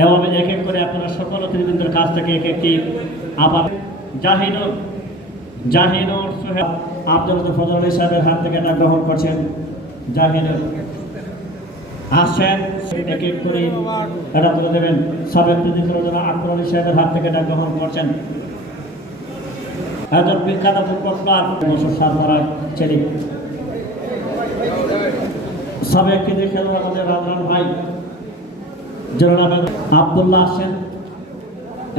এভাবে এক এক করে আপনারা সকল অতিথিবৃন্দের কাছ থেকে এক একটি আবার জাহিনুর জাহিনুর সোহেব আব্দুল ফজল সাহেবের হাত থেকে এটা গ্রহণ করছেন জাহিনুর। আসেন এক এক করে এটা তুলে দেবেন। সাবেক প্রতিনিধির জন্য আকবর আলী সাহেবের হাত থেকে এটা গ্রহণ করছেন। একজন বিখ্যাত ফুটবলার বছর সাত ছেলে সাবেক কিন্তু খেলোয়াড় আমাদের রাজরান ভাই। জননামের আবদুল্লাহ আসছেন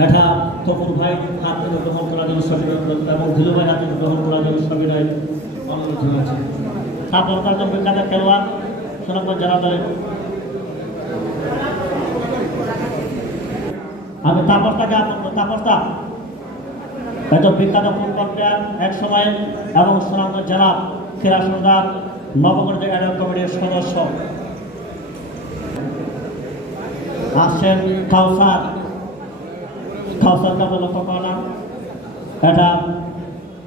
এটা তপুর ভাই হাত গ্রহণ করার জন্য এবং ধীরু ভাই হাত গ্রহণ করার জন্য সবিনয় অনুরোধ জানাচ্ছি। তারপর তার জন্য খেলোয়াড়, সুনামগঞ্জ জেলা দলের। আমি তাপসটাকে আপনার তাপসটা এত বিখ্যাত ফুটবল প্লেয়ার এক সময় এবং সুনামগঞ্জ জেলা ক্রীড়া সন্ধ্যার নবগঠিত অ্যাডক কমিটির সদস্য। আসছেন কাউসার কাউসার কাপড় লক্ষ্য করলাম এটা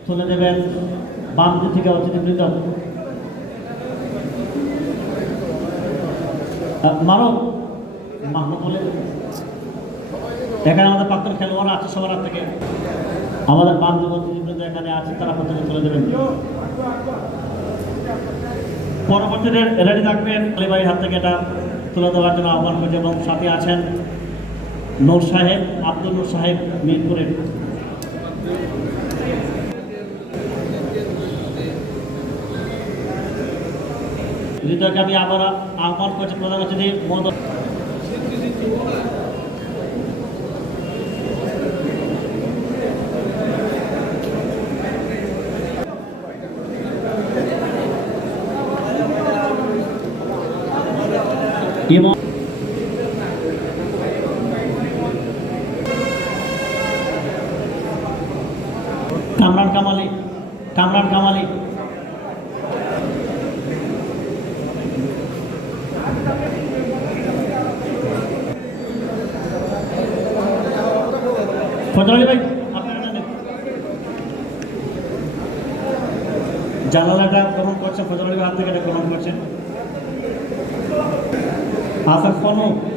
তুলে দেবেন বাম দিক থেকে অতিথিবৃন্দ মানব মাহমুদ বলে। এখানে আমাদের প্রাক্তন খেলোয়াড় আছে সবার থেকে। আমাদের বান্ধব অতিথিবৃন্দ এখানে আছে, তারা প্রথমে তুলে দেবেন। পরবর্তীতে রেডি থাকবেন। আলিবাই হাত থেকে এটা তুলে দেওয়ার জন্য আহ্বান করছে এবং সাথে আছেন নূর সাহেব, আব্দুল নূর সাহেব মিরপুরের। হৃদয়কে আমি আবার আহ্বান করছি প্রধান অতিথি মহোদয়। এবং কামরান কামালি কামরান কামালি। ফজল আলী ভাই জানালাটা গ্রহণ করছে ফজল আলী ভাই হাত থেকে গ্রহণ করছেন Papa não